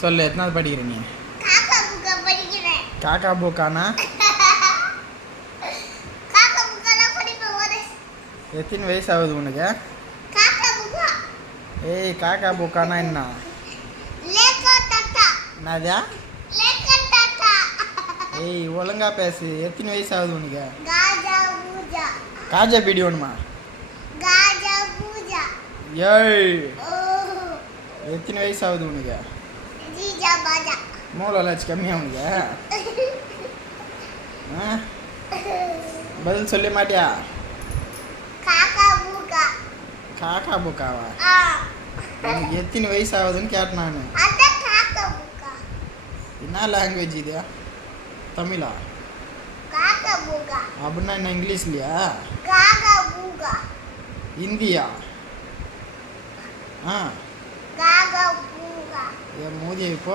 சொல்லு, எத்தனாவது படிக்கிற நீ? காக்கா பூக்கானா? எத்தனை வயசு ஆகுது உனக்கு? ஏய், காக்கா பூக்கானா என்ன? என்னதா? ஏய், ஒழுங்கா பேசு. எத்தனை வயசு ஆகுது உனக்கு? காஜா பீடி வேணுமா? ஏய், எத்தனை வயசு ஆகுது உனக்கு? மூளை வளர்ச்சி கம்மியா உனக்கு? பதில் சொல்ல மாட்டியா? காக்கா பூக்காவா? உனக்கு எத்தனை வயசு ஆகுதுன்னு கேட்டேன் நான். என்ன லாங்குவேஜ் இது? தமிழா? அப்படின்னா என்ன, இங்கிலீஷ்லையா? இந்தியா? என் மோதியை இப்போ